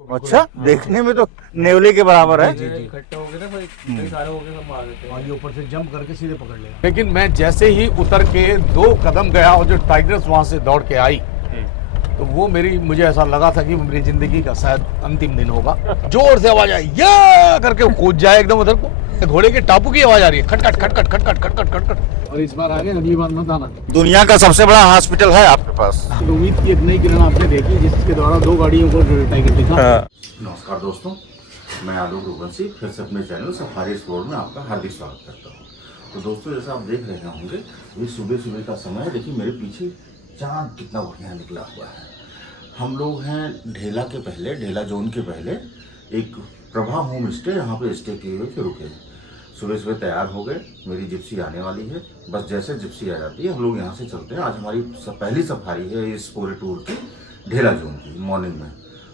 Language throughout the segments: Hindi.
अच्छा, देखने में तो नेवले के बराबर है। इकट्ठे हो गए ना भाई, कई सारे हो गए, सब मार देते हैं। और ये ऊपर से जंप करके सीधे पकड़ लेगा। लेकिन मैं जैसे ही उतर के 2 कदम गया और जो टाइगर्स वहां से दौड़ के आई, तो वो मुझे ऐसा लगा था कि मेरी जिंदगी का शायद अंतिम दिन होगा। जोर से आवाज आई, या करके वो कूद जाए एकदम उधर को। घोड़े के टापू की आवाज आ रही है, खटखट खटखट खटखट खटखट खटखट। और इस बार आगे, अगली बार मत आना। दुनिया का सबसे बड़ा हॉस्पिटल है आपके पास। तो उम्मीद की एक नई किरण आपने देखी, जिसके द्वारा 2 गाड़ियों को टाइगर दिखा। नमस्कार दोस्तों, मैं आलोक रूपवंशी फिर से अपने चैनल सफारी एक्सप्लोर में आपका हार्दिक स्वागत करता हूँ। तो दोस्तों, जैसा आप देख रहे होंगे, ये सुबह सुबह का समय है। देखिए मेरे पीछे चांद कितना बढ़िया निकला हुआ है। हम लोग हैं ढेला के पहले, ढेला जोन के पहले एक प्रभा होम स्टे, यहाँ पे स्टे किए हुए फिर रुके। सुबह सुबह तैयार हो गए, मेरी जिप्सी आने वाली है। बस जैसे जिप्सी आ जाती है हम लोग यहाँ से चलते हैं। आज हमारी पहली सफारी है इस पूरे टूर की, ढेला जोन की, मॉर्निंग में।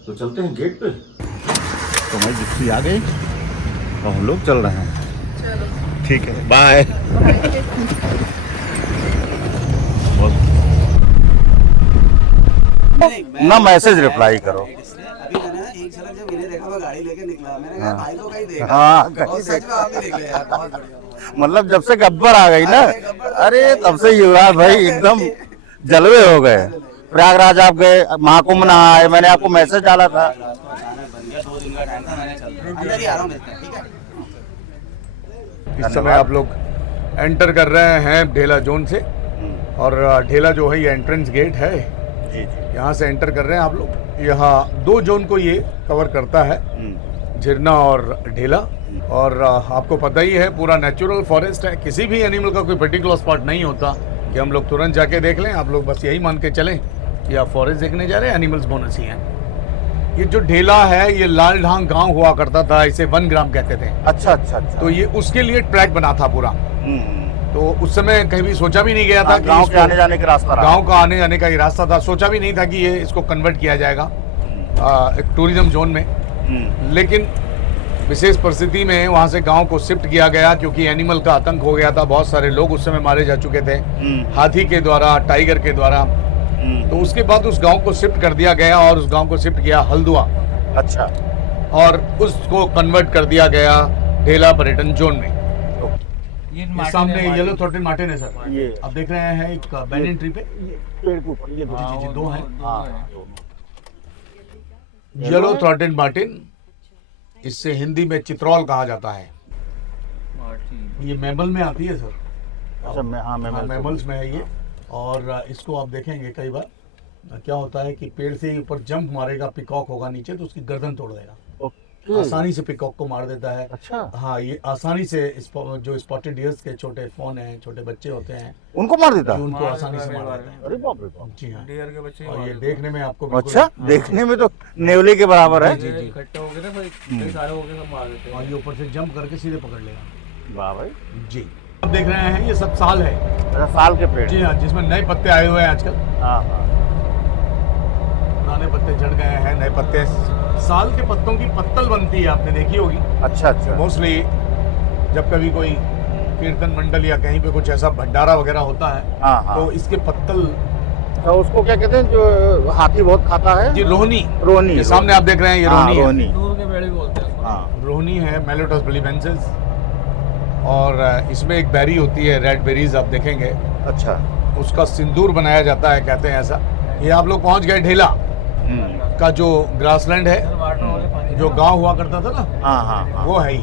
तो चलते हैं गेट पे। तो हमारी जिप्सी आ गई और हम लोग चल रहे हैं। चलो ठीक है, बाय। ना मैसेज रिप्लाई करो। अभी मैंने एक झलक जब मैंने देखा, मैं गाड़ी लेके निकला, मैंने कहा भाई को कहीं देखा। हाँ, और सच में आप भी देख ले यार, बहुत बढ़िया। मतलब जब से गब्बर आ गई ना, अरे तब से युवराज भाई एकदम जलवे हो गए। प्रयागराज आप गए, महाकुंभ नहा आए, मैंने आपको मैसेज डाला था। अचानक बन गया, 2 दिन का टाइम था, मैंने चल अंदर ही आ रहा हूँ, ठीक है। इस समय आप लोग एंटर कर रहे हैं ढेला जोन से, और ढेला जो है ये एंट्रेंस गेट है। यहाँ से एंटर कर रहे हैं आप लोग। यहाँ 2 जोन को ये कवर करता है, झिरना और ढेला। और आपको पता ही है, पूरा नेचुरल फॉरेस्ट है। किसी भी एनिमल का कोई पर्टिकुलर स्पॉट नहीं होता कि हम लोग तुरंत जाके देख लें। आप लोग बस यही मान के चलें कि आप फॉरेस्ट देखने जा रहे हैं, एनिमल्स बोनस ही हैं। ये जो ढेला है, ये लाल ढांग गांव हुआ करता था, इसे 1 ग्राम कहते थे। अच्छा अच्छा अच्छा। तो ये उसके लिए ट्रैक बना था पूरा। तो उस समय कहीं भी सोचा भी नहीं गया था कि गांव के आने जाने का रास्ता रहा। गांव का आने जाने का ये रास्ता था। सोचा भी नहीं था कि ये इसको कन्वर्ट किया जाएगा एक टूरिज्म जोन में। लेकिन विशेष परिस्थिति में वहाँ से गांव को शिफ्ट किया गया, क्योंकि एनिमल का आतंक हो गया था। बहुत सारे लोग उस समय मारे जा चुके थे, हाथी के द्वारा, टाइगर के द्वारा। तो उसके बाद उस गांव को शिफ्ट कर दिया गया, और उस गांव को शिफ्ट किया हल्द्वा। अच्छा। और उसको कन्वर्ट कर दिया गया ढेला पर्यटन जोन में। ये ये सामने येलो थ्रोटेड मार्टिन है सर। ये आप देख रहे हैं एक बैनियन ट्री पे। पेड़ के ऊपर ये जी 2 हैं। हाँ। येलो थ्रोटेड मार्टिन, इससे हिंदी में चित्रौल कहा जाता है। ये मैमल में आती है सर। अच्छा, मैमल्स में है ये। और इसको आप देखेंगे कई बार क्या होता है कि पेड़ से ऊपर जंप मारेगा, पिकॉक होगा नीचे, तो उसकी गर्दन तोड़ देगा। आसानी से पिकॉक को मार देता है। अच्छा। हाँ, ये आसानी से जो स्पॉटेड डियर्स के छोटे फॉन हैं, छोटे बच्चे होते हैं, उनको मार देता है। उनको आसानी से मार देता है। अरे बाप रे बाप। जी हाँ। डियर के बच्चे और ये देखने में आपको बिल्कुल- अच्छा, देखने में तो नेवले के बराबर है। इकट्ठे हो गए ना भाई, कई सारे हो गए, सब मार देते हैं। और ये ऊपर से जंप करके सीधे पकड़ लेगा। वाह भाई। जी, आप देख रहे हैं ये सब साल है। अच्छा, साल के पेड़। जी हाँ, जिसमें नए पत्ते आए हुए हैं आजकल। हाँ हाँ। पुराने पत्ते झड़ गए हैं, नए पत्ते। साल के पत्तों की पत्तल बनती है, आपने देखी होगी। अच्छा अच्छा। मोस्टली जब कभी कोई कीर्तन मंडल या कहीं पे कुछ ऐसा भंडारा वगैरह होता है, हाँ हाँ। तो इसके पत्तल। तो उसको क्या कहते हैं जो हाथी बहुत खाता है? जी, रोहनी। रोहनी। ये सामने आप देख रहे हैं, ये रोहनी है। रोहनी। दूर के पेड़ भी बोलते हैं उसको। हाँ। रोहनी है, मेलोटस बिलीबेंसिस। और इसमें एक बेरी होती है, रेड बेरीज, आप देखेंगे। अच्छा। उसका सिंदूर बनाया जाता है, कहते हैं ऐसा। ये आप लोग पहुंच गए ढेला का जो ग्रासलैंड है, वाटर वाले पानी जो गांव हुआ करता था ना, हाँ हाँ हाँ। वो है ही।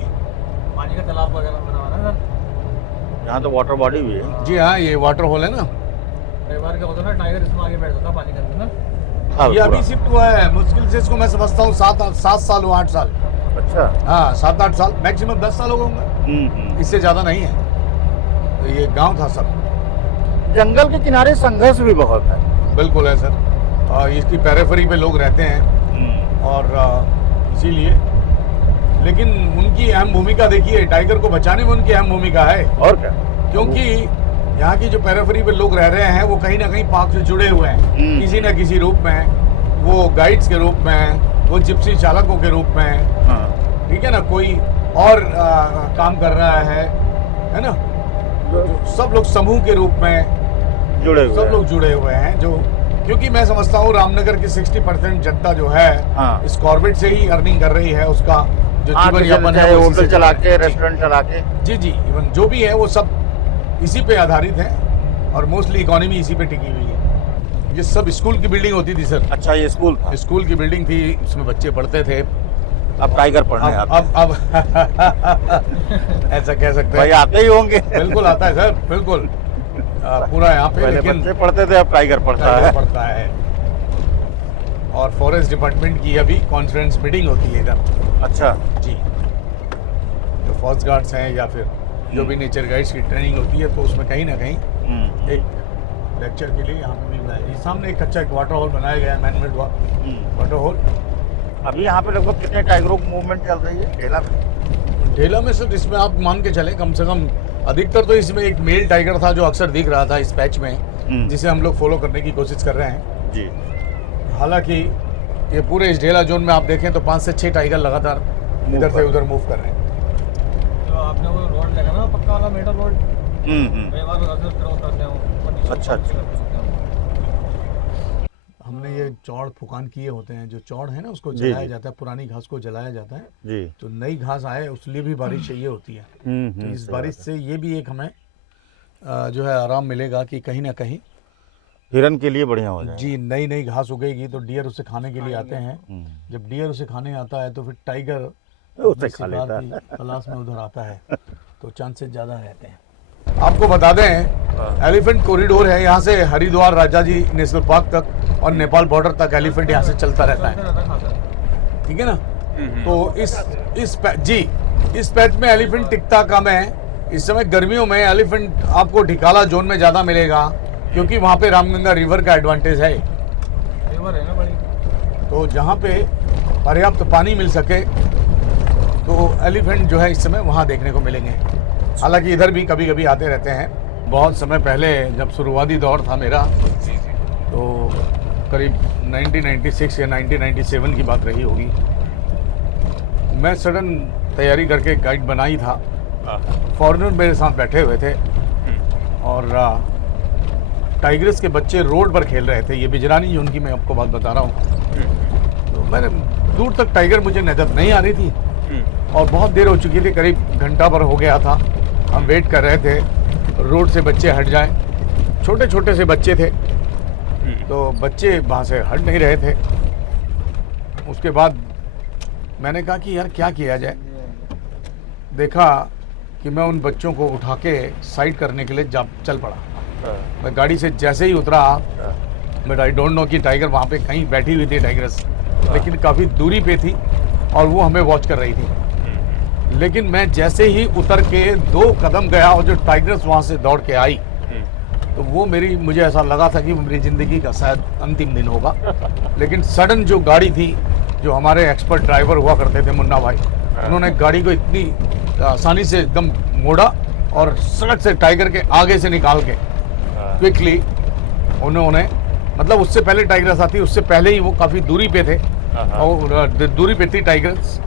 पानी का तालाब वगैरह बना हुआ है ना सर। यहाँ तो वाटर बॉडी भी है। जी हाँ, ये वाटर होल है ना। कई बार क्या होता है ना, टाइगर इसमें आगे बैठ जाता है पानी के अंदर ना। हाँ, ये अभी पूरा। शिफ्ट हुआ है, मुश्किल से इसको मैं समझता हूँ 7 साल हुआ, 8 साल। अच्छा। हाँ, 7-8 साल, मैक्सिमम 10 साल हो गए होंगे, इससे ज़्यादा नहीं है। तो ये गांव था सब। जंगल के किनारे संघर्ष भी बहुत है। बिल्कुल है सर। और इसकी पेरिफेरी पे लोग रहते हैं, और इसीलिए। लेकिन उनकी अहम भूमिका देखिए, टाइगर को बचाने में उनकी अहम भूमिका है। और क्या? क्योंकि यहाँ की जो पेरिफेरी पे लोग रह रहे हैं, वो कहीं ना कहीं पार्क से जुड़े हुए हैं, किसी न किसी रूप में। वो गाइड्स के रूप में, वो जिप्सी चालकों के रूप में। हाँ। ठीक है ना, कोई और काम कर रहा है ना। सब लोग समूह के रूप में जुड़े हुए सब हैं। लोग जुड़े हुए हैं, जो क्योंकि मैं समझता हूँ रामनगर की 60% जनता जो है हाँ। इस कॉर्बेट से ही अर्निंग कर रही है, उसका जो हाँ, जीवन यापन है चाहे वो इसी होटल से चला चल रहा के है। रेस्टोरेंट चला के। जी जी, इवन जो भी है वो सब इसी पे आधारित है और मोस्टली इकोनॉमी इसी पे टिकी हुई है। ये सब स्कूल की बिल्डिंग होती थी सर, अच्छा, ये स्कूल था। स्कूल की बिल्डिंग थी, उसमें बच्चे पढ़ते थे। अब टाइगर पढ़ने आते हैं। अब ऐसा कह सकते भाई हैं, आते ही होंगे। बिल्कुल आता है सर, बिल्कुल पूरा यहाँ पे। पहले लेकिन बच्चे पढ़ते थे, अब टाइगर पढ़ता टाइगर है। पड़ता है। और फॉरेस्ट डिपार्टमेंट की अभी कॉन्फ्रेंस मीटिंग होती है इधर। अच्छा। जी, जो फॉरेस्ट गार्ड्स हैं या फिर जो भी नेचर गाइड्स की ट्रेनिंग होती है, तो उसमें कहीं ना कहीं एक लेक्चर के लिए यहाँ पे भी बनाया है। सामने एक अच्छा एक वाटर हॉल बनाया गया है, मैनमेड वाटर हॉल। अभी यहाँ पे लगभग कितने टाइगरों की मूवमेंट चल रही है ढेला में? ढेला में सर इसमें आप मान के चले कम से कम अधिकतर तो इसमें एक मेल टाइगर था जो अक्सर दिख रहा था इस पैच में, जिसे हम लोग फॉलो करने की कोशिश कर रहे हैं। जी। हालांकि ये पूरे इस ढेला जोन में आप देखें तो 5 से 6 टाइगर लगातार इधर से उधर मूव कर रहे हैं। जो आपने वो रोड देखा ना, पक्का वाला मेटल रोड, कई बार उधर से क्रॉस करते हैं। अच्छा, अच्छा। हमने ये चौड़ फुकान किए होते हैं, जो चौड़ है ना उसको जी, जलाया जी। जाता है, पुरानी घास को जलाया जाता है, जी। तो नई घास आए उसके लिए भी बारिश चाहिए होती है। तो इस बारिश से ये भी एक हमें जो है आराम मिलेगा कि कहीं ना कहीं हिरन के लिए बढ़िया हो जाए। जी नई नई घास उगेगी तो डियर उसे खाने के लिए आते हैं। जब डियर उसे खाने आता है तो फिर टाइगर उसे खा लेता है। तलाश में उधर आता है, तो चांसेस ज़्यादा रहते हैं। आपको बता दें एलिफेंट कॉरिडोर है, यहाँ से हरिद्वार राजाजी नेशनल पार्क तक और नेपाल बॉर्डर तक एलिफेंट यहाँ से चलता रहता है, ठीक है ना। तो इस पैच में एलिफेंट टिकता कम है। इस समय गर्मियों में एलिफेंट आपको ढिकाला जोन में ज़्यादा मिलेगा, क्योंकि वहाँ पे रामगंगा रिवर का एडवांटेज है। रिवर है ना बड़ी, तो जहाँ पे पर्याप्त पानी मिल सके तो एलिफेंट जो है इस समय वहाँ देखने को मिलेंगे। हालांकि इधर भी कभी कभी आते रहते हैं। बहुत समय पहले जब शुरुआती दौर था मेरा, तो करीब 1996 या 1997 की बात रही होगी, मैं सडन तैयारी करके गाइड बनाई था। फॉरेनर मेरे साथ बैठे हुए थे और टाइगर्स के बच्चे रोड पर खेल रहे थे। ये बिजरानी जोन की मैं आपको बात बता रहा हूँ। तो मैंने दूर तक टाइगर मुझे नजर नहीं आ रही थी और बहुत देर हो चुकी थी, करीब घंटा भर हो गया था। हम वेट कर रहे थे रोड से बच्चे हट जाएं। छोटे छोटे से बच्चे थे, तो बच्चे वहाँ से हट नहीं रहे थे। उसके बाद मैंने कहा कि यार क्या किया जाए। देखा कि मैं उन बच्चों को उठा के साइड करने के लिए चल पड़ा। मैं गाड़ी से जैसे ही उतरा, बट आई डोंट नो कि टाइगर वहाँ पे कहीं बैठी हुई थी टाइगर्स, लेकिन काफ़ी दूरी पे थी और वो हमें वॉच कर रही थी। लेकिन मैं जैसे ही उतर के 2 कदम गया और जो टाइगर्स वहाँ से दौड़ के आई, तो वो मुझे ऐसा लगा था कि मेरी ज़िंदगी का शायद अंतिम दिन होगा। लेकिन सडन जो गाड़ी थी, जो हमारे एक्सपर्ट ड्राइवर हुआ करते थे मुन्ना भाई, उन्होंने गाड़ी को इतनी आसानी से एकदम मोड़ा और सड़क से टाइगर के आगे से निकाल के क्विकली उन्होंने, मतलब उससे पहले टाइगर्स आती, उससे पहले ही वो काफ़ी दूरी पे थे और दूरी पे थी टाइगर्स,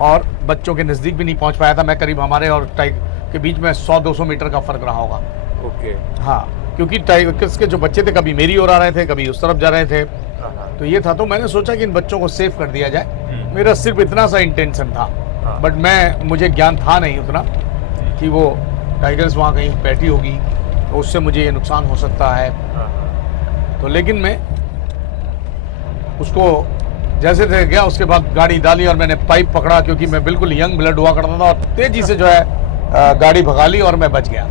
और बच्चों के नज़दीक भी नहीं पहुंच पाया था मैं। करीब हमारे और टाइगर के बीच में 100-200 मीटर का फ़र्क रहा होगा। ओके। हाँ, क्योंकि टाइगर्स के जो बच्चे थे कभी मेरी ओर आ रहे थे, कभी उस तरफ जा रहे थे, तो ये था। तो मैंने सोचा कि इन बच्चों को सेफ कर दिया जाए। मेरा सिर्फ इतना सा इंटेंशन था, बट मुझे ज्ञान था नहीं उतना कि वो टाइगर्स वहाँ कहीं बैठी होगी तो उससे मुझे ये नुकसान हो सकता है। तो लेकिन मैं उसको जैसे थे गया, उसके बाद गाड़ी डाली और मैंने पाइप पकड़ा, क्योंकि मैं बिल्कुल यंग ब्लड हुआ करता था, और तेज़ी से जो है गाड़ी भगा ली और मैं बच गया।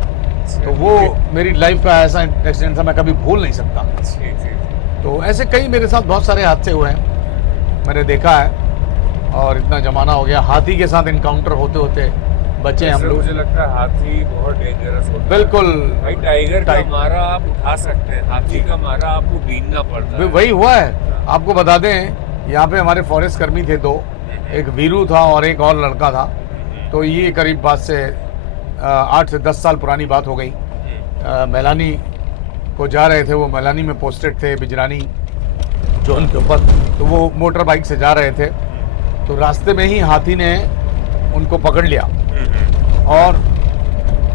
तो वो मेरी लाइफ का ऐसा एक्सीडेंट था, मैं कभी भूल नहीं सकता। तो ऐसे कई मेरे साथ बहुत सारे हादसे हुए हैं, मैंने देखा है। और इतना ज़माना हो गया, हाथी के साथ इनकाउंटर होते होते बचे हम लोग। मुझे लगता है हाथी बहुत डेंजरस होता है। बिल्कुल भाई, टाइगर का मारा आप उठा सकते हैं, हाथी का मारा आपको बीनना पड़ता है। वही हुआ है। आपको बता दें, यहाँ पे हमारे फॉरेस्ट कर्मी थे 2, एक वीरू था और एक और लड़का था। तो ये करीब बात से 8 से 10 साल पुरानी बात हो गई। मैलानी को जा रहे थे, वो मैलानी में पोस्टेड थे बिजरानी जोन के ऊपर। तो वो मोटर बाइक से जा रहे थे, तो रास्ते में ही हाथी ने उनको पकड़ लिया और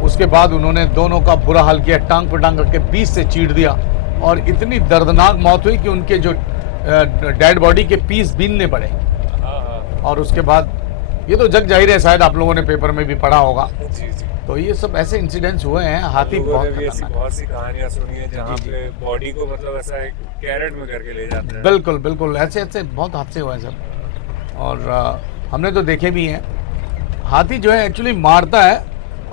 उसके बाद उन्होंने दोनों का बुरा हाल किया, टांग पर टांग करके 20 से चीर दिया और इतनी दर्दनाक मौत हुई कि उनके जो डेड बॉडी के पीस बीनने पड़े। और उसके बाद ये तो जग जाहिर है, शायद आप लोगों ने पेपर में भी पढ़ा होगा। जी जी। तो ये सब ऐसे इंसिडेंट्स हुए हैं। हाथी लोगों बहुत ने भी ऐसी खतरनाक है। बहुत सी कहानियां सुनी है जहाँ पे बॉडी को मतलब ऐसा एक कैरेट में करके ले जाते हैं। बिल्कुल बिल्कुल, ऐसे ऐसे बहुत हादसे हुए हैं सर। और हमने तो देखे भी हैं। हाथी जो है एक्चुअली मारता है,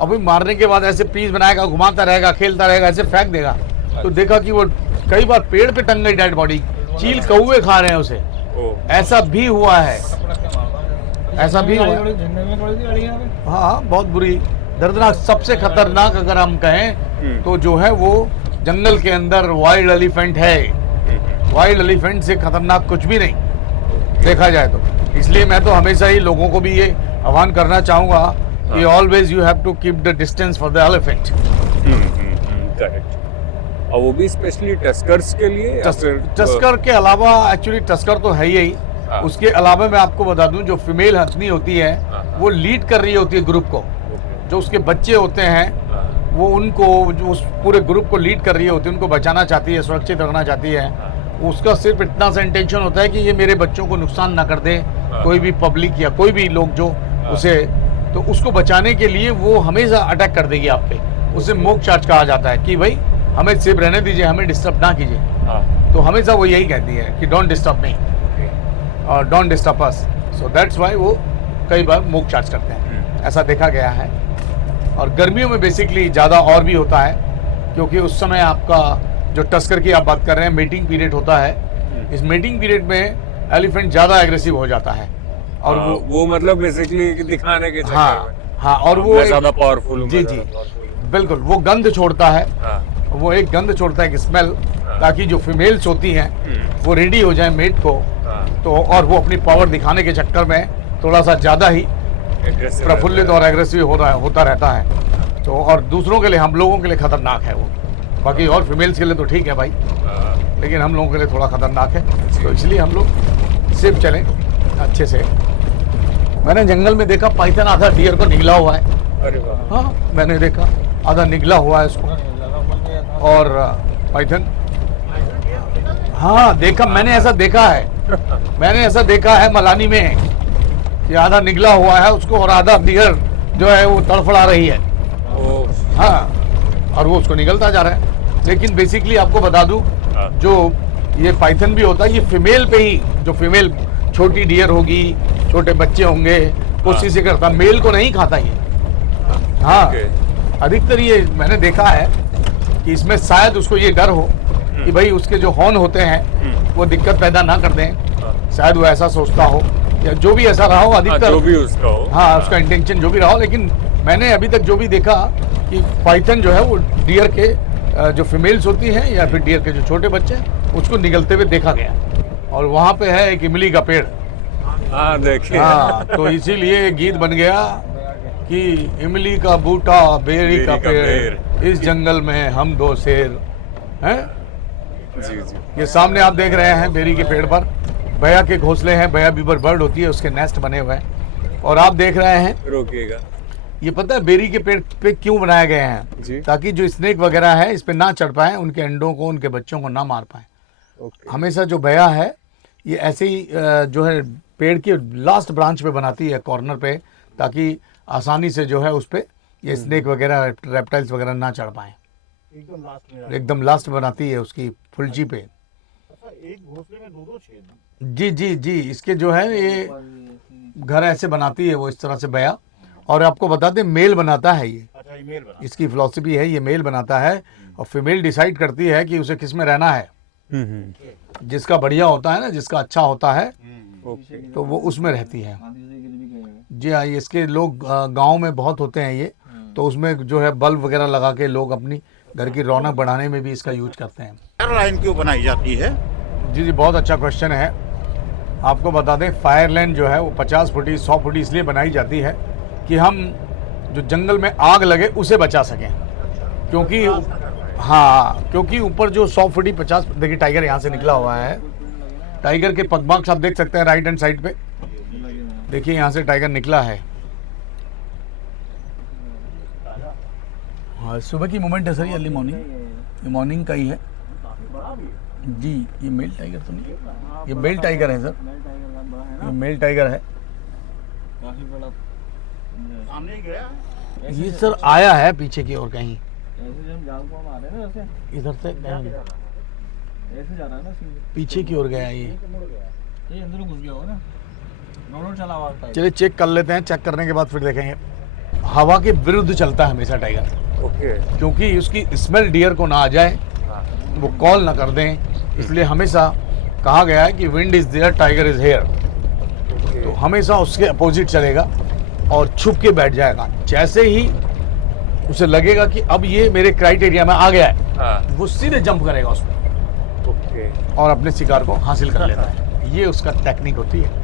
अभी मारने के बाद ऐसे पीस बनाएगा, घुमाता रहेगा, खेलता रहेगा, ऐसे फेंक देगा। तो देखा कि वो कई बार पेड़ पे टंग गई डेड बॉडी, चील कौवे खा रहे हैं उसे। ऐसा भी हुआ है, ऐसा भी हुआ है। हाँ, बहुत बुरी, दर्दनाक, सबसे खतरनाक अगर हम कहें तो जो है वो जंगल के अंदर वाइल्ड एलिफेंट है। वाइल्ड एलिफेंट से खतरनाक कुछ भी नहीं देखा जाए तो। इसलिए मैं तो हमेशा ही लोगों को भी ये आह्वान करना चाहूँगा कि always you have to keep the distance for the elephant. Correct. और वो भी स्पेशली टस्कर्स के लिए या फिर टस्कर के अलावा, एक्चुअली टस्कर तो है ही, हाँ। उसके अलावा मैं आपको बता दूं जो फीमेल हथनी होती है वो लीड कर रही होती है ग्रुप को। जो उसके बच्चे होते हैं वो उनको, जो उस पूरे ग्रुप को लीड कर रही होती है, उनको बचाना चाहती है, सुरक्षित रखना चाहती है। उसका सिर्फ इतना सा इंटेंशन होता है कि ये मेरे बच्चों को नुकसान ना कर दे, कोई भी पब्लिक या कोई भी लोग जो उसे, तो उसको बचाने के लिए वो हमेशा अटैक कर देगी आप पे। उसे मोक चार्ज कहा जाता है कि भाई हमें सेफ रहने दीजिए, हमें डिस्टर्ब ना कीजिए। तो हमेशा वो यही कहती है कि डोंट डिस्टर्ब मी और don't disturb us. So that's why वो कई बार मोक चार्ज करते हैं, ऐसा देखा गया है। और गर्मियों में बेसिकली ज़्यादा और भी होता है, क्योंकि उस समय आपका जो टस्कर की आप बात कर रहे हैं, मीटिंग पीरियड होता है। इस मीटिंग पीरियड में एलिफेंट ज़्यादा एग्रेसिव हो जाता है। और वो मतलब बेसिकली दिखाने के चक्कर हाँ में। हाँ, और वो मैं ज़्यादा पावरफुल हूँ। जी जी बिल्कुल, वो गंध छोड़ता है। वो एक गंध छोड़ता है, एक स्मेल, ताकि जो फीमेल्स होती हैं वो रेडी हो जाए मेट को। तो और वो अपनी पावर दिखाने के चक्कर में थोड़ा सा ज़्यादा ही प्रफुल्लित और एग्रेसिव होता रहता है। तो और दूसरों के लिए, हम लोगों के लिए खतरनाक है वो। बाकी और फीमेल्स के लिए तो ठीक है भाई, लेकिन हम लोगों के लिए थोड़ा खतरनाक है। तो इसलिए हम लोग सेफ चलें अच्छे से। मैंने जंगल में देखा पाइथन आधा डियर को निगला हुआ है। अरे वाह। हाँ, मैंने देखा आधा निगला हुआ है उसको। और पाइथन, हाँ देखा, मैंने ऐसा देखा है। मैंने ऐसा देखा है मलानी में कि आधा निगला हुआ है उसको और आधा डियर जो है वो तड़फड़ा रही है। हाँ, और वो उसको निगलता जा रहा है। लेकिन बेसिकली आपको बता दूं, जो ये पाइथन भी होता है, ये फीमेल पे ही, जो फीमेल छोटी डियर होगी, छोटे बच्चे होंगे, कोशिश करता, मेल को नहीं खाता ये। हाँ, अधिकतर ये मैंने देखा है कि इसमें शायद उसको ये डर हो कि भाई उसके जो हॉर्न होते हैं वो दिक्कत पैदा ना कर दें। शायद वो ऐसा सोचता हो, या जो भी ऐसा रहा हो, अधिकतर जो भी उसका हो, हाँ उसका इंटेंशन जो भी रहा हो। लेकिन मैंने अभी तक जो भी देखा कि पाइथन जो है वो डियर के जो फीमेल्स होती हैं या फिर डियर के जो छोटे बच्चे, उसको निगलते हुए देखा गया। और वहाँ पे है एक इमली का पेड़। हाँ देखिए। हाँ, तो इसीलिए गीत बन गया कि इमली का बूटा, बेरी का पेड़, इस जंगल में हम दो शेर हैं। जी जी। ये सामने आप देख रहे हैं बेरी के पेड़ पर बया के घोंसले हैं, बया बीबर बर्ड होती है, उसके नेस्ट बने हुए हैं। और आप देख रहे हैं, रोकिएगा, ये पता है बेरी के पेड़ पे क्यों बनाए गए हैं? जी। ताकि जो स्नेक वगैरह है इस पे ना चढ़ पाए, उनके अंडों को, उनके बच्चों को ना मार पाए। हमेशा जो बया है ये ऐसे ही जो है पेड़ के लास्ट ब्रांच पे बनाती है, कॉर्नर पे, ताकि आसानी से जो है उस पे ये स्नेक वगैरह, रेप्टाइल्स वगैरह ना चढ़ पाए। एकदम लास्ट बनाती है उसकी फुलची पे। एक घोंसले में दो छेद। जी जी जी, इसके जो है ये घर ऐसे बनाती है वो, इस तरह से बया। और आपको बता दें, मेल बनाता है ये। अच्छा, ईमेल बना। इसकी फिलॉसफी है, ये मेल बनाता है और फीमेल डिसाइड करती है कि उसे किस में रहना है। जिसका बढ़िया होता है ना, जिसका अच्छा होता है, तो वो उसमें रहती है। जी हाँ, इसके लोग गांव में बहुत होते हैं ये, तो उसमें जो है बल्ब वगैरह लगा के लोग अपनी घर की रौनक बढ़ाने में भी इसका यूज करते हैं। फायर लाइन क्यों बनाई जाती है? जी जी, बहुत अच्छा क्वेश्चन है। आपको बता दें, फायर लाइन जो है वो 50 फुटी 100 फुटी इसलिए बनाई जाती है कि हम जो जंगल में आग लगे उसे बचा सकें। क्योंकि हाँ, क्योंकि ऊपर जो 100 फुटी 50, देखिए टाइगर यहाँ से निकला हुआ है। टाइगर के पगमार्क्स आप देख सकते हैं राइट हैंड साइड पे, देखिए यहाँ से टाइगर निकला है। हाँ, सुबह की मोमेंट है सर, ये अर्ली मॉर्निंग, ये मॉर्निंग का ही है। जी ये मेल टाइगर तो नहीं है, ये मेल टाइगर है सर, मेल टाइगर का बड़ा है ना, ये मेल टाइगर है। काफी बड़ा। सामने ही गया। ये सर आया है पीछे की ओर कहीं, ऐसे हम जाल को हम आ रहे हैं ना, वैसे इधर से कहीं ऐसे जा रहा है ना सीधे। पीछे की ओर गया ये। ये अंदर घुस गया होगा ना, रोड चला हुआ टाइगर। चलिए चेक कर लेते हैं, चेक करने के बाद फिर देखेंगे। हवा के विरुद्ध चलता है हमेशा टाइगर, ओके। क्योंकि उसकी स्मेल डियर को ना आ जाए, वो कॉल ना कर दें, इसलिए हमेशा कहा गया है कि wind is there tiger is here. तो हमेशा उसके अपोजिट चलेगा और छुप के बैठ जाएगा। जैसे ही उसे लगेगा कि अब ये मेरे क्राइटेरिया में आ गया है, हाँ, वो सीधे जंप करेगा उसमें ओके। और अपने शिकार को हासिल कर लेता है। ये उसका टेक्निक होती है।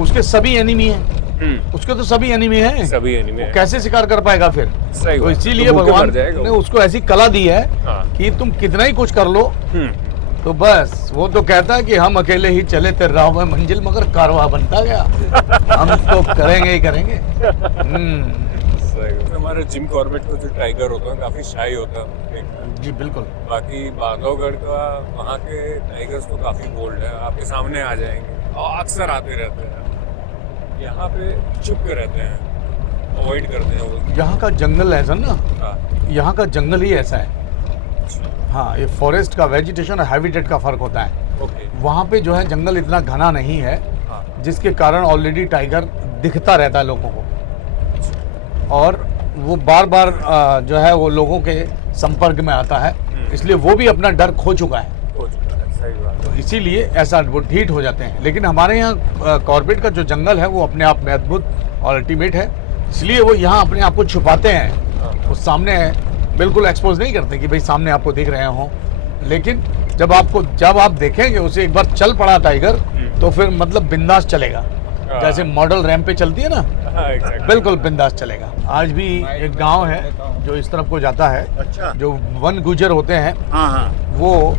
उसके सभी एनिमी हैं, उसके तो सभी एनिमी हैं, सभी एनिमी वो हैं। कैसे शिकार कर पाएगा फिर? सही तो बात। इसीलिए तो भूखे भगवान मर जाएगा ने वो। उसको ऐसी कला दी है हाँ। कि तुम कितना ही कुछ कर लो, हम्म, तो बस वो तो कहता है कि हम अकेले ही चले थे राह में मंजिल, मगर कारवां बनता गया। हम तो करेंगे ही करेंगे। सही बात। हमारे जिम कॉर्बेट का जो टाइगर होता है काफी शाई होता है एक। जी बिल्कुल। बाकी बांधवगढ़ का वहाँ के टाइगर्स तो काफी बोल्ड है, आपके सामने आ जाएंगे और अक्सर आते रहते हैं। यहाँ पे चुप के रहते हैं, अवॉइड करते हैं वो। यहाँ का जंगल ऐसा ना, हाँ, यहाँ का जंगल ही ऐसा है। हाँ, ये फॉरेस्ट का वेजिटेशन और हैबिटेट का फर्क होता है। ओके। वहाँ पे जो है जंगल इतना घना नहीं है, हाँ, जिसके कारण ऑलरेडी टाइगर दिखता रहता है लोगों को, और वो बार बार जो है वो लोगों के संपर्क में आता है, इसलिए वो भी अपना डर खो चुका है। हो चुका है, सही बात। तो इसीलिए ऐसा वो ढीठ हो जाते हैं। लेकिन हमारे यहाँ कॉर्बेट का जो जंगल है वो अपने आप में अद्भुत और अल्टीमेट है, इसलिए वो यहाँ अपने आप को छुपाते हैं। वो सामने बिल्कुल एक्सपोज नहीं करते कि भाई सामने आपको दिख रहे हों, लेकिन जब आप देखेंगे उसे एक बार चल पड़ा टाइगर, तो फिर मतलब बिंदास चलेगा, जैसे मॉडल रैंप पे चलती है ना, हाँ, exactly। बिल्कुल बिंदास चलेगा। आज भी एक गांव है जो इस तरफ को जाता है, अच्छा। जो वन गुजर होते हैं हाँ हाँ। वो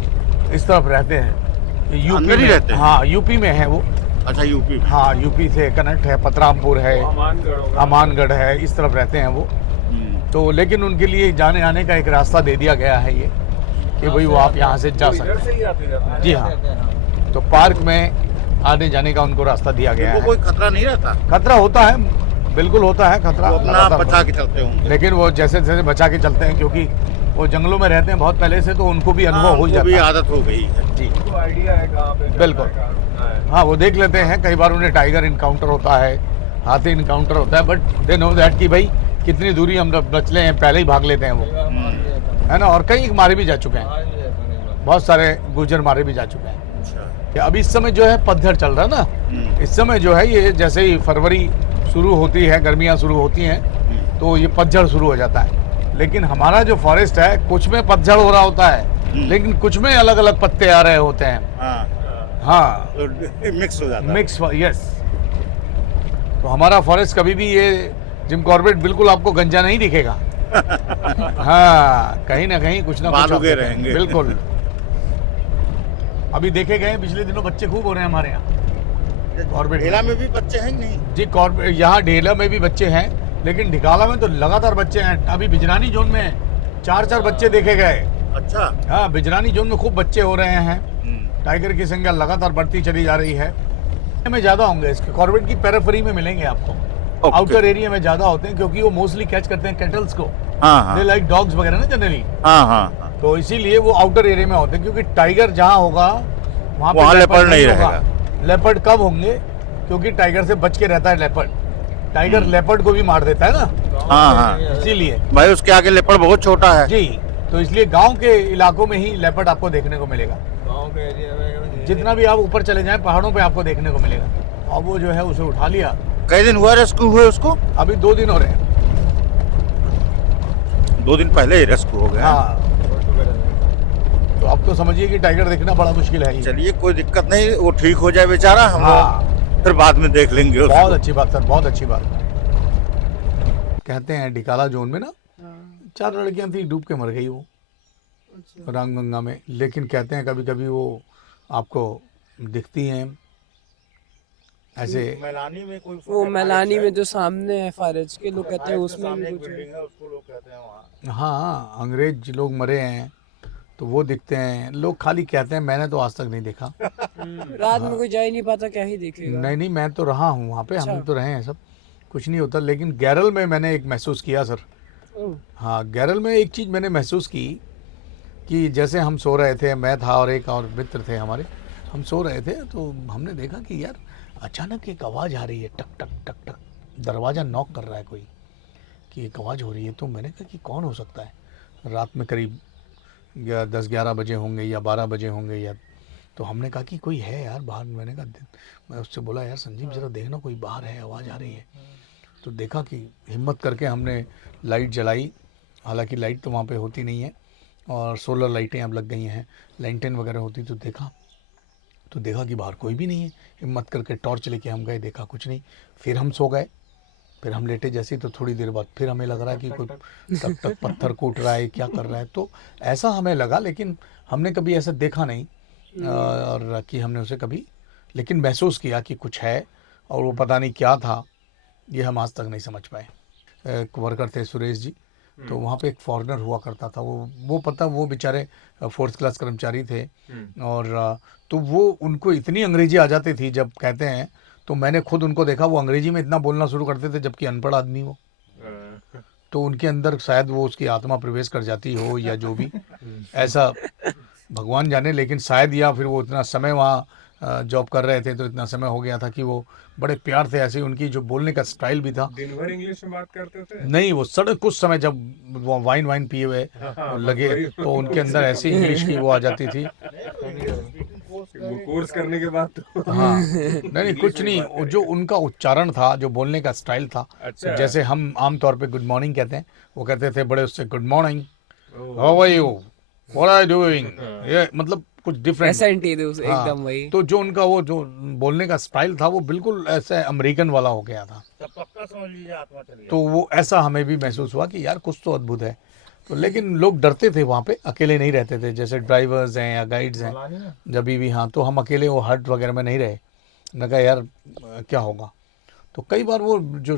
इस तरफ रहते हैं, यूपी अंदर ही में रहते हैं? हाँ यूपी में है वो। अच्छा यूपी। हाँ यूपी से कनेक्ट है, पतरामपुर है, अमानगढ़ होगा। अमानगढ़ है, इस तरफ रहते हैं वो। तो लेकिन उनके लिए जाने आने का एक रास्ता दे दिया गया है ये, कि भाई वो आप यहाँ से जा तो इधर सकते से ही आते जाते हैं। हैं। जी हाँ, तो पार्क में आने जाने का उनको रास्ता दिया गया वो है। कोई खतरा नहीं रहता? खतरा होता है, बिल्कुल होता है खतरा, वो अपना लगातार बचा के चलते होंगे। लेकिन वो जैसे जैसे बचा के चलते हैं, क्योंकि वो जंगलों में रहते हैं बहुत पहले से, तो उनको भी अनुभव हो उनको जाता भी है। आदत हो गई है। जी उनको आइडिया है कहाँ पे जाना बिल्कुल। है, कहाँ रुकना है। हाँ, वो देख लेते हैं, कई बार उन्हें टाइगर इनकाउंटर होता है, हाथी इनकाउंटर होता है, बट दे नो दैट कि भाई कितनी दूरी हम बच ले हैं, पहले ही भाग लेते हैं वो, है ना। और कई मारे भी जा चुके हैं, बहुत सारे गुजर मारे भी जा चुके हैं। अच्छा। कि अभी इस समय जो है पतझड़ चल रहा है ना, इस समय जो है ये जैसे ही फरवरी शुरू होती है, गर्मियाँ शुरू होती हैं, तो ये पतझड़ शुरू हो जाता है। लेकिन हमारा जो फॉरेस्ट है, कुछ में पतझड़ हो रहा होता है, लेकिन कुछ में अलग अलग पत्ते आ रहे होते हैं। हाँ, हाँ, तो मिक्स हो जाता है। Mix, yes. तो हमारा फॉरेस्ट कभी भी ये जिम कॉर्बेट बिल्कुल आपको गंजा नहीं दिखेगा। हाँ, कहीं ना कहीं कुछ ना कुछ बाल उगे आप रहेंगे। बिल्कुल। अभी देखे गए पिछले दिनों बच्चे खूब हो रहे हैं हमारे यहाँ कॉर्बेट ढेला में भी बच्चे हैं कि नहीं? जी, कॉर्बेट यहाँ ढेला में भी बच्चे हैं, लेकिन ढिकाला में तो लगातार बच्चे हैं। अभी बिजरानी जोन में 4-4 बच्चे देखे गए। अच्छा। हाँ, बिजरानी जोन में खूब बच्चे हो रहे हैं। टाइगर की संख्या लगातार बढ़ती चली जा रही है। में ज्यादा होंगे, इसके कॉर्बेट की पेरिफेरी में मिलेंगे आपको। आउटर एरिया में ज्यादा होते हैं, क्योंकि वो मोस्टली कैच करते हैं कैटल्स को। हाँ हाँ दे लाइक डॉग्स वगैरह ना जनरली, हाँ हाँ। तो इसीलिए वो आउटर एरिया में होते हैं। क्योंकि टाइगर जहाँ होगा वहाँ वहाँ लेपर्ड नहीं होगा। रहेगा। लेपर्ड कब होंगे? क्योंकि टाइगर से बच के रहता है लेपर्ड। टाइगर लेपर्ड को भी मार देता है ना, हाँ हाँ। इसीलिए। भाई उसके आगे लेपर्ड बहुत छोटा है। जी, तो इसलिए गांव के इलाकों में ही लेपर्ड आपको देखने को मिलेगा। गाँव के एरिया में जितना भी आप ऊपर चले जाएं, पहाड़ों पे आपको देखने को मिलेगा। अब वो जो है उसे उठा लिया। कई दिन हुआ रेस्क्यू हुए उसको? अभी 2 दिन हो रहे हैं। 2 दिन पहले ही रेस्क्यू हो गया। हाँ, तो अब तो समझिए कि टाइगर देखना बड़ा मुश्किल है ही। चलिए कोई दिक्कत नहीं, वो ठीक हो जाए बेचारा, हम हाँ, लोग फिर बाद में देख लेंगे उसको। बहुत अच्छी बात सर, बहुत अच्छी बात। कहते हैं ढिकाला जोन में ना 4 लड़कियां थी, डूब के मर गई वो रामगंगा में। लेकिन कहते हैं कभी कभी वो आपको दिखती हैं ऐसे। मैलानी में कोई वो मैलानी में जो सामने है फारेज के, लोग कहते हैं उसमें भी कुछ है। बिल्डिंग है, उसको लोग कहते हैं वहाँ। हाँ, अंग्रेज लोग मरे हैं, तो वो दिखते हैं। लोग खाली कहते हैं, मैंने तो आज तक नहीं देखा। रात में कोई जा ही नहीं पाता, क्या ही देखेगा। नहीं नहीं, मैं तो रहा हूँ वहाँ पे, हम तो रहे हैं सब, कुछ नहीं होता। लेकिन गैरल में मैंने एक महसूस किया सर। ओह, हाँ, गैरल में एक चीज़ मैंने महसूस की कि जैसे हम सो रहे थे, मैं था और एक और मित्र थे हमारे, हम सो रहे थे तो हमने देखा कि यार अचानक एक आवाज़ आ रही है, टक टक टक टक, दरवाज़ा नॉक कर रहा है कोई, कि एक आवाज़ हो रही है। तो मैंने कहा कि कौन हो सकता है, रात में करीब 10-11 बजे होंगे या 12 बजे होंगे या, तो हमने कहा कि कोई है यार बाहर। मैंने कहा, मैं उससे बोला यार संजीव ज़रा देखना कोई बाहर है, आवाज़ आ रही है। तो देखा कि हिम्मत करके हमने लाइट जलाई, हालांकि लाइट तो वहाँ पे होती नहीं है और सोलर लाइटें अब लग गई हैं, लैंटर्न वगैरह होती। तो देखा कि बाहर कोई भी नहीं है। हिम्मत करके टॉर्च लेके हम गए, देखा कुछ नहीं। फिर हम सो गए, फिर हम लेटे जैसे, तो थोड़ी देर बाद फिर हमें लग रहा है कि कोई टक टक पत्थर कूट रहा है, क्या कर रहा है। तो ऐसा हमें लगा, लेकिन हमने कभी ऐसा देखा नहीं और कि हमने उसे कभी, लेकिन महसूस किया कि कुछ है और वो पता नहीं क्या था, ये हम आज तक नहीं समझ पाए। एक वर्कर थे सुरेश जी, तो वहाँ पे एक फॉरेनर हुआ करता था, वो बेचारे 4th क्लास कर्मचारी थे और तो वो उनको इतनी अंग्रेजी आ जाती थी जब कहते हैं, तो मैंने खुद उनको देखा वो अंग्रेजी में इतना बोलना शुरू करते थे, जबकि अनपढ़ आदमी वो। तो उनके अंदर शायद वो उसकी आत्मा प्रवेश कर जाती हो या जो भी, ऐसा भगवान जाने। लेकिन शायद, या फिर वो इतना समय वहाँ जॉब कर रहे थे तो इतना समय हो गया था कि वो बड़े प्यार थे, ऐसे उनकी जो बोलने का स्टाइल भी था। दिन भर इंग्लिश में बात करते थे? नहीं, वो सड़क कुछ समय जब वो वाइन पिए हुए लगे तो उनके अंदर ऐसी इंग्लिश की वो आ जाती थी। वो कोर्स करने के बाद तो हाँ, नहीं कुछ नहीं, वो जो उनका उच्चारण था, जो बोलने का स्टाइल था, अच्छा। जैसे हम आमतौर पे गुड मॉर्निंग कहते हैं, वो कहते थे बड़े उससे good morning, how are you, what are you doing, ये मतलब कुछ डिफरेंट। एसेंट उस एकदम वही। तो जो उनका वो जो बोलने का स्टाइल था वो बिल्कुल ऐसे अमेरिकन वाला हो गया था। तो वो ऐसा हमें भी महसूस हुआ कि यार कुछ तो अद्भुत है। तो लेकिन लोग डरते थे, वहाँ पे अकेले नहीं रहते थे, जैसे ड्राइवर्स हैं या गाइड्स हैं जब भी। हाँ, तो हम अकेले वो हट वगैरह में नहीं रहे। मैं कहा यार क्या होगा। तो कई बार वो जो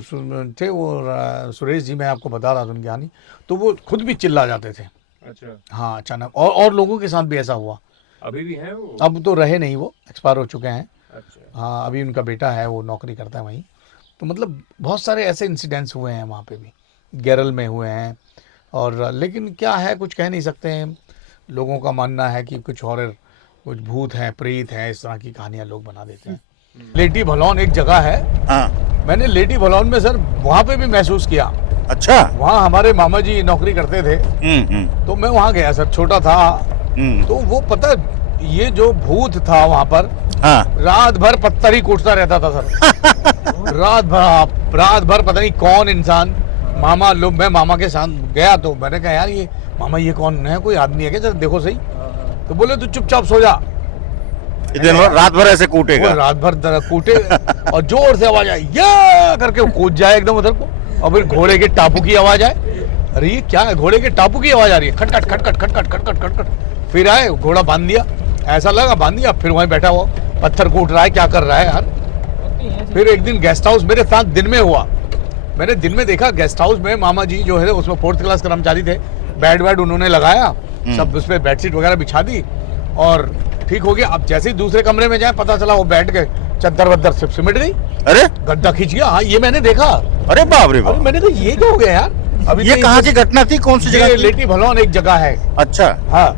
थे वो सुरेश जी, मैं आपको बता रहा था उनकी कहानी, तो वो खुद भी चिल्ला जाते थे। अच्छा। हाँ, अचानक। और लोगों के साथ भी ऐसा हुआ। अभी भी हैं वो? अब तो रहे नहीं, वो एक्सपायर हो चुके हैं। अच्छा। हाँ, अभी उनका बेटा है, वो नौकरी करता है वहीं। तो मतलब बहुत सारे ऐसे इंसिडेंट्स हुए हैं वहाँ पे भी, गैरल में हुए हैं। और लेकिन क्या है, कुछ कह नहीं सकते हैं। लोगों का मानना है कि कुछ हॉरर, कुछ भूत हैं, प्रेत हैं, इस तरह की कहानियाँ लोग बना देते हैं। लेटी भलौन एक जगह है। हाँ, मैंने लेटी भलौन में सर वहाँ पे भी महसूस किया। अच्छा। वहाँ हमारे मामा जी नौकरी करते थे। तो मैं वहाँ गया सर, छोटा था। तो वो पता, ये जो भूत था वहाँ पर, हाँ, रात भर पत्थर ही कूटता रहता था सर। रात भर पता नहीं कौन इंसान, मामा लोग, मैं मामा के साथ गया तो मैंने कहा यार ये मामा ये कौन है, कोई आदमी है क्या, जरा देखो सही। तो बोले तू चुपचाप सो जा, दिन भर रात भर ऐसे कूटेगा। वो रात भर कूटे और जोर से आवाज आए या करके वो कूद जाए एकदम उधर को, और फिर घोड़े के टापू की आवाज आए। अरे ये क्या है, घोड़े के टापू की आवाज आ रही है, खटखट खटखट खटखट खटखट खटखट। फिर आए, घोड़ा बांध दिया, ऐसा लगा बांध दिया, फिर वहीं बैठा हुआ पत्थर कूट रहा है, क्या कर रहा है यार। फिर एक दिन गेस्ट हाउस मेरे साथ दिन में हुआ, मैंने दिन में देखा गेस्ट हाउस में मामा जी जो है उसमें 4th क्लास कर्मचारी थे, बेड उन्होंने लगाया, सब उस पर बेडशीट वगैरह बिछा दी और ठीक हो गया। अब जैसे ही दूसरे कमरे में जाए, पता चला वो बैठ के चद्दर वद्दर सब सिमट गई, अरे गद्दा खींच गया। हाँ, ये मैंने देखा। अरे बाप रे अरे बाप, मैंने कहा ये क्या हो गया यार। अभी ये कहाँ की घटना थी, कौन सी जगह थी? लेटी भलौन एक जगह है। अच्छा। हाँ,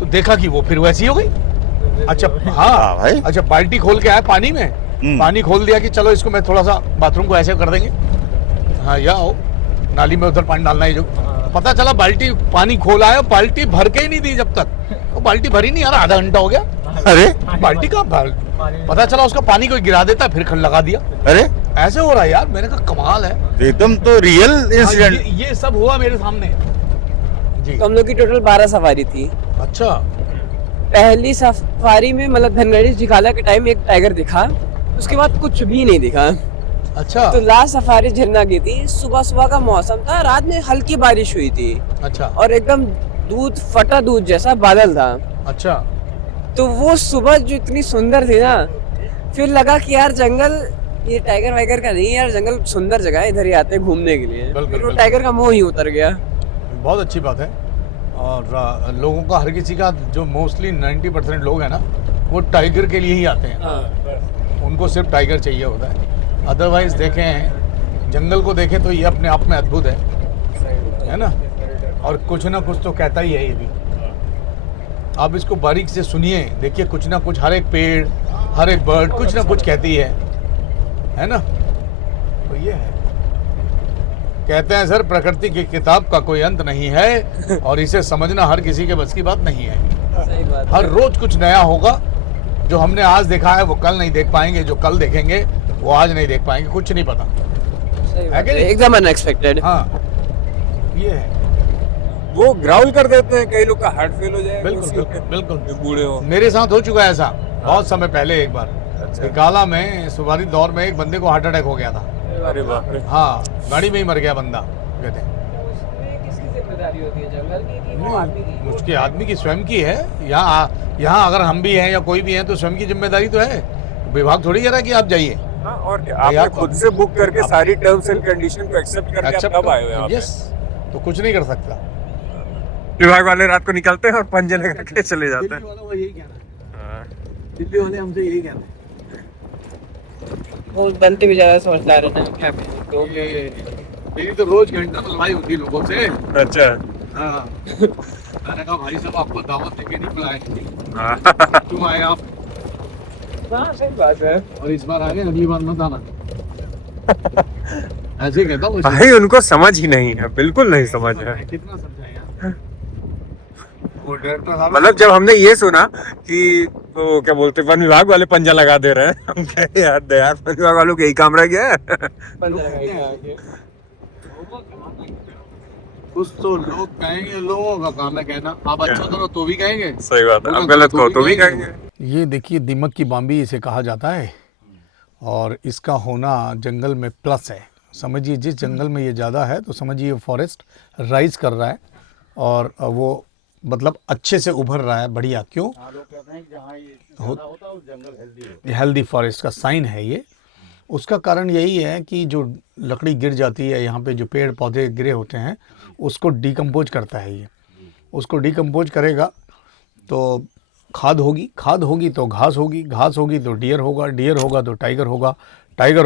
तो देखा कि वो फिर वैसी हो गई। अच्छा, हाँ भाई। अच्छा, बाल्टी खोल के आया पानी में, पानी खोल दिया कि चलो इसको मैं थोड़ा सा बाथरूम को ऐसे कर देंगे। हाँ, या हो नाली में उधर पानी डालना है जो, पता चला बाल्टी पानी खोला है, बाल्टी भर के ही नहीं दी जब तक, वो बाल्टी भरी नहीं यार, आधा घंटा हो गया। अरे बाल्टी का पता चला उसका पानी कोई गिरा देता, फिर खल लगा दिया। अरे ऐसे हो रहा है यार, मैंने कहा कमाल है। एकदम तो रियल इंसिडेंट। ये सब हुआ मेरे सामने जी। तो हम लोग की टोटल 12 सवारी थी। अच्छा। पहली सफारी में मतलब धनगढ़ी जिखाला के टाइम एक टाइगर दिखा, उसके बाद कुछ भी नहीं दिखा। अच्छा। तो लास्ट सफारी झरना की थी, सुबह सुबह का मौसम था, रात में हल्की बारिश हुई थी। अच्छा। और एकदम फटा दूध जैसा बादल था। अच्छा। तो वो सुबह जो इतनी सुंदर थी ना, फिर लगा कि यार जंगल ये टाइगर वाइगर का नहीं यार, जंगल सुंदर जगह है, इधर ही आते हैं घूमने के लिए। फिर वो टाइगर का मोह ही उतर गया। बहुत अच्छी बात है। और लोगों का हर किसी का जो मोस्टली 90% लोग हैं ना वो टाइगर के लिए ही आते हैं। हाँ बस उनको सिर्फ टाइगर चाहिए होता है। अदरवाइज देखें जंगल को देखें तो ये अपने आप में अद्भुत है ना। और कुछ ना कुछ तो कहता ही है ये भी। आप इसको बारीक से सुनिए, देखिए कुछ ना कुछ हर एक पेड़ हर एक बर्ड कुछ ना कुछ कहती है ना। तो ये है, कहते हैं सर प्रकृति की किताब का कोई अंत नहीं है और इसे समझना हर किसी के बस की बात नहीं है। सही बात है। हर रोज कुछ नया होगा। जो हमने आज देखा है वो कल नहीं देख पाएंगे, जो कल देखेंगे वो आज नहीं देख पाएंगे, कुछ नहीं पता। सही है बात कि है, नहीं? एकदम अनएक्सपेक्टेड। हाँ ये है। वो ग्राउल कर देते हैं, कई लोग का हार्ट फेल हो जाएगा बिल्कुल बिल्कुल बिल्कुल। जो बूढ़े हो। मेरे साथ हो चुका है ऐसा बहुत समय पहले। एक बार काला में सुबारी दौर में एक बंदे को हार्ट अटैक हो गया था। अरे बाप रे। हाँ गाड़ी में ही मर गया बंदा कहते हैं। उसमें किसकी जिम्मेदारी होती है, जंगल की कि वो आदमी की? उसके आदमी की स्वयं की है। यहाँ अगर हम भी हैं या कोई भी है तो स्वयं की जिम्मेदारी तो है। विभाग थोड़ी कह रहा है कि आप जाइए। हाँ, और क्या आपने खुद से बुक करके सारी टर्म्स एंड कंडीशन को एक्सेप्ट करके आप तब आए हो यहाँ पे। यस, तो कुछ नहीं कर सकता। विभाग वाले रात को निकलते हैं और पंजे लगा के चले जाते हैं। यही कहना है, हाँ। दिल्ली वाले हमसे यही कहना है। वो बनते भी ज्यादा समझदार है ना, क्या करें। तो मेरी तो रोज घंटा लड़ाई होती है लोगों से। अच्छा। हाँ मैंने कहा भाई साहब आपको दावत देके नहीं बुलाए, हाँ। क्यों आए आप? हाँ सही बात है। और इस बार आ गए, अगली बार मत आना। ऐसे ही कहता हूँ। भाई उनको समझ ही नहीं है, बिल्कुल नहीं समझ है। कितना समझाए यार वो डायरेक्टर साहब। मतलब जब हमने ये सुना कि तो क्या बोलते वन विभाग वाले पंजा लगा दे रहे हैं, हम कहे यार वन विभाग वालों को यही काम रह गया है। पंजा लगाएगा आगे। कुछ तो लोग कहेंगे, लोगों का काम है कहना। आप अच्छा करो तो भी कहेंगे, सही बात है, आप गलत कहो तो भी कहेंगे। ये देखिए दीमक की बाम्बी इसे कहा जाता है और इसका होना जंगल में प्लस है। समझिए जिस जंगल में ये ज़्यादा है तो समझिए फॉरेस्ट राइज कर रहा है और वो मतलब अच्छे से उभर रहा है। बढ़िया। क्यों? हेल्दी फॉरेस्ट का साइन है ये। उसका कारण यही है कि जो लकड़ी गिर जाती है यहाँ पे, जो पेड़ पौधे गिरे होते हैं उसको डिकम्पोज करता है ये। उसको डिकम्पोज करेगा तो खाद होगी तो घास होगी तो डियर होगा तो टाइगर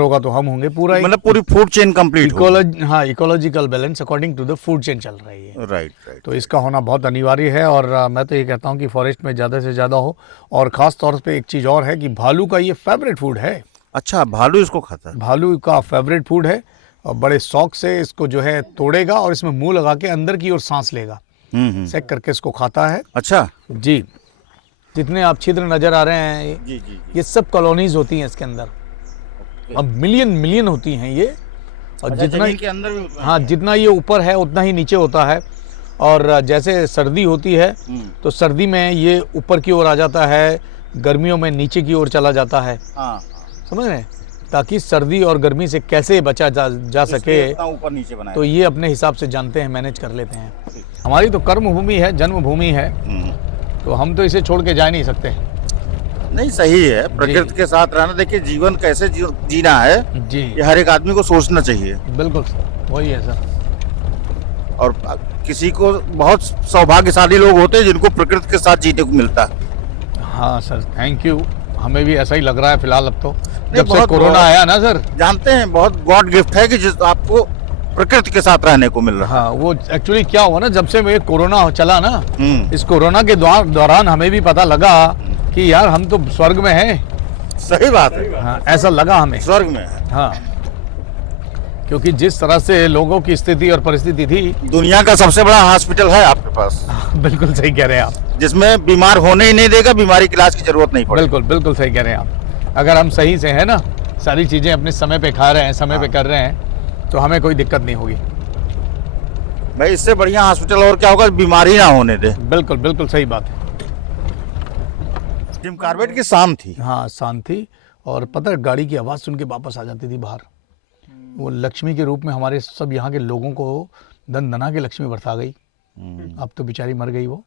होगा तो हम होंगे। पूरा मतलब पूरी food chain complete ecological balance according to the food chain चल रही है। राइट। तो इसका होना बहुत अनिवार्य है और मैं तो ये कहता हूँ कि फॉरेस्ट में ज़्यादा से ज़्यादा हो। और ख़ास तौर पे एक चीज़ और है कि भालू का ये फेवरेट फूड है। अच्छा, भालू इसको खाता है? भालू का फेवरेट फूड है और बड़े शौक से इसको जो है तोड़ेगा और इसमें मुंह लगा के अंदर की ओर सांस लेगा। सेक करके इसको खाता है। अच्छा जी, जितने आप छिद्र नज़र आ रहे हैं जी जी ये सब कॉलोनीज होती हैं इसके अंदर। अब मिलियन होती हैं ये। और जितना के अंदर भी हाँ जितना ये ऊपर है उतना ही नीचे होता है। और जैसे सर्दी होती है तो सर्दी में ये ऊपर की ओर आ जाता है, गर्मियों में नीचे की ओर चला जाता है। हाँ, समझ रहे हैं? ताकि सर्दी और गर्मी से कैसे बचा जा सके ऊपर नीचे बनाया। तो ये अपने हिसाब से जानते हैं, मैनेज कर लेते हैं। हमारी तो कर्म भूमि है, जन्मभूमि है, तो हम तो इसे छोड़ के जा नहीं सकते। नहीं, सही है। प्रकृति के साथ रहना, देखिए जीवन कैसे जीना है जी ये हर एक आदमी को सोचना चाहिए। बिल्कुल सर, वही है सर। और किसी को बहुत सौभाग्यशाली लोग होते हैं जिनको प्रकृति के साथ जीने को मिलता है। हाँ सर, थैंक यू। हमें भी ऐसा ही लग रहा है फिलहाल। अब तो जब से बहुत- कोरोना आया ना सर, जानते हैं बहुत गॉड गिफ्ट है कि जिस आपको प्रकृति के साथ रहने को मिल रहा है। हाँ वो एक्चुअली क्या हुआ ना, जब से ये कोरोना चला ना, हम्म। इस कोरोना के दौरान हमें भी पता लगा कि यार हम तो स्वर्ग में हैं। सही बात है, हाँ ऐसा लगा हमें। स्वर्ग में है। हाँ क्योंकि जिस तरह से लोगों की स्थिति और परिस्थिति थी। दुनिया का सबसे बड़ा हॉस्पिटल है आपके पास, बिल्कुल सही कह रहे हैं आप। जिसमें बीमार होने ही नहीं देगा, बीमारी के इलाज की जरूरत नहीं पड़ेगी। बिल्कुल सही कह रहे हैं आप। अगर हम सही से है ना, सारी चीजें अपने समय पे खा रहे हैं, समय पे कर रहे हैं, तो हमें कोई दिक्कत नहीं होगी। भाई इससे बढ़िया हॉस्पिटल और क्या होगा, बीमारी ना होने दे। बिल्कुल सही बात है। जिम कार्बेट की शाम थी। हाँ शांत थी। और पता है गाड़ी की आवाज़ सुन के वापस आ जाती थी बाहर। वो लक्ष्मी के रूप में हमारे सब यहाँ के लोगों को धन धना के लक्ष्मी बरसा गई। अब तो बेचारी मर गई वो।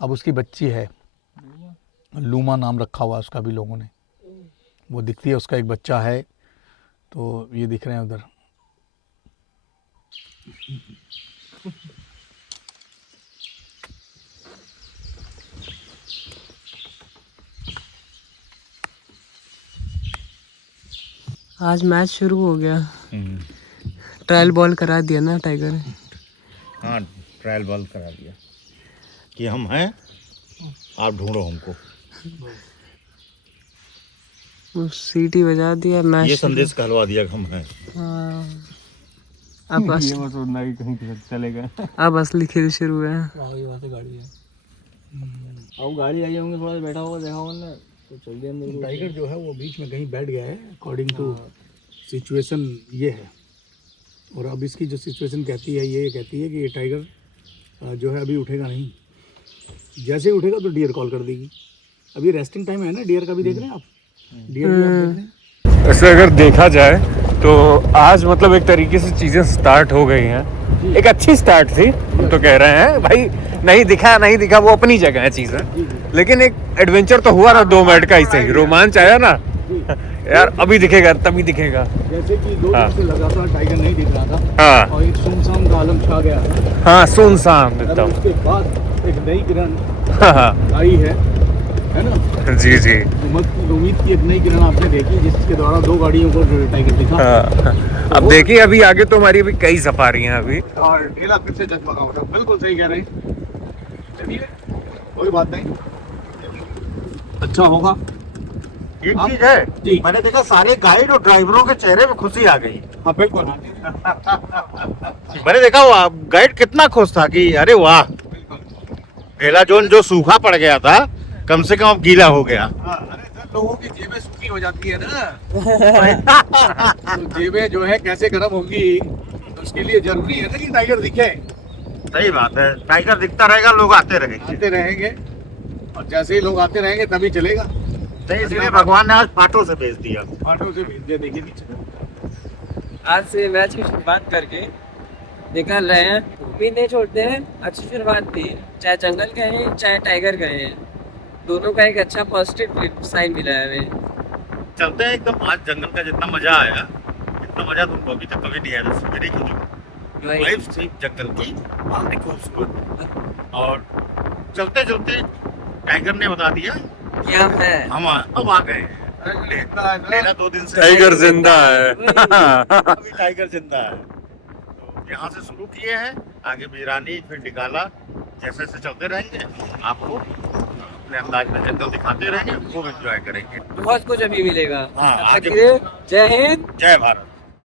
अब उसकी बच्ची है, लूमा नाम रखा हुआ उसका भी लोगों ने। वो दिखती है, उसका एक बच्चा है। तो ये दिख रहे हैं उधर। आज मैच शुरू हो गया, ट्रायल बॉल करा दिया ना टाइगर ने। हाँ ट्रायल बॉल करा दिया कि हम हैं, आप ढूंढो हमको। सीटी बजा दिया, मैच ये संदेश कहलवा दिया कि हम हैं। अब कहीं चलेगा। अब असली खेल शुरू है। वहाँ से गाड़ी है, अब गाड़ी आई होंगे, थोड़ा बैठा होगा, देखा होगा ना, तो चल दिया अंदर। टाइगर जो है वो बीच में कहीं बैठ गया है, अकॉर्डिंग टू सिचुएशन ये है। और अब इसकी जो सिचुएशन कहती है, ये कहती है कि ये टाइगर जो है अभी उठेगा नहीं। जैसे ही उठेगा तो डियर कॉल कर देगी। अभी रेस्टिंग टाइम है ना, डियर का भी देख रहे हैं आप, डियर भी आप देख रहे हैं। वैसे अगर देखा जाए तो आज मतलब एक तरीके से चीज़ें स्टार्ट हो गई हैं। एक अच्छी स्टार्ट थी, हम तो कह रहे हैं भाई, नहीं दिखा वो अपनी जगह है चीज़ें, लेकिन एक एडवेंचर तो हुआ ना 2 मिनट का, ही सही रोमांच आया ना यार। अभी दिखेगा तभी दिखेगा। जैसे कि 2 दिन से लगातार टाइगर नहीं दिख रहा था, हाँ और एक सुनसान का आलम छा गया था। हाँ, सुनसान और एकदम। उसके बाद एक नई किरण हाँ आई है ना। जी जी। उम्मीद की एक नई किरण आपने देखी, जिसके द्वारा 2 गाड़ियों को टाइगर दिखा। हाँ। अब देखिए अभी आगे तो हमारी अभी कई सफारी हैं अभी। और ढेला फिर से जगमगा होगा। बिल्कुल सही कह रहे हैं। चलिए कोई बात नहीं, अच्छा होगा। एक चीज है, जी। मैंने देखा सारे गाइड और ड्राइवरों के चेहरे पे खुशी आ गई। हाँ बिल्कुल। मैंने देखा वो गाइड कितना खुश था कि अरे वाह, ढेला जोन जो सूखा पड़ गया था कम से कम अब गीला हो गया। अरे सर, लोगों की जेबें सूखी हो जाती है ना। तो जेबें जो है कैसे गर्म होंगी, तो उसके लिए जरूरी है ना कि टाइगर दिखे। सही बात है, टाइगर दिखता रहेगा, लोग आते रहेंगे। आते रहेंगे, और जैसे ही लोग आते रहेंगे तभी चलेगा। नहीं, इसलिए भगवान ने आज पाटों से भेज दिया। ऑटो से भेज दिया। देखिए नीचे आज से मैच की शुरुआत करके निकल रहे हैं, उम्मीद नहीं छोड़ते हैं। अच्छी शुरुआत थी, चाहे जंगल गए हैं चाहे टाइगर गए हैं, दोनों का एक अच्छा पॉजिटिव साइन मिला है हमें। चलते हैं एकदम। आज जंगल का जितना मजा आया, इतना मजा तुमको अभी तक कभी नहीं आया। सवेरे की जो वाइब्स थी जंगल की, बहुत खूबसूरत। और चलते चलते टाइगर ने बता दिया क्या है, हम अब आ गए। लेना 2 दिन से टाइगर जिंदा है। अभी टाइगर जिंदा है। तो यहाँ से शुरू किए हैं, आगे बिरानी, फिर डिगाला, जैसे जैसे चलते रहेंगे आपको अपने अंदाज में जंगल दिखाते रहेंगे, खूब एंजॉय करेंगे। बहुत कुछ अभी मिलेगा। हाँ, तब तक आगे- के लिए जय हिंद, जय भारत।